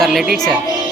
कर ले टीट से?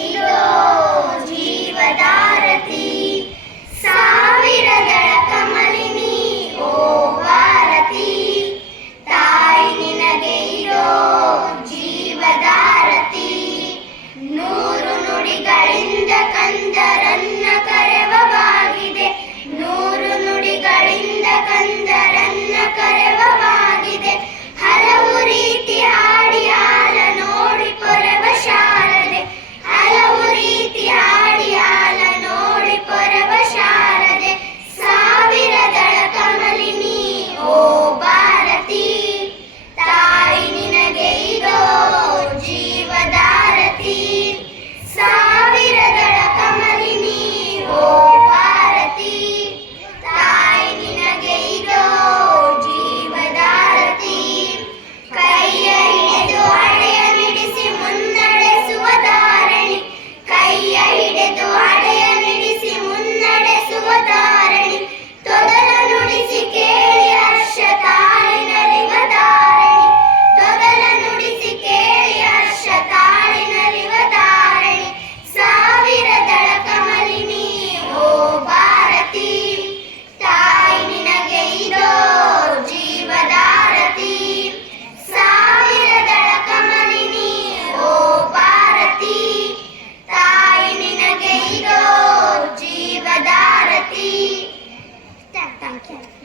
Okay.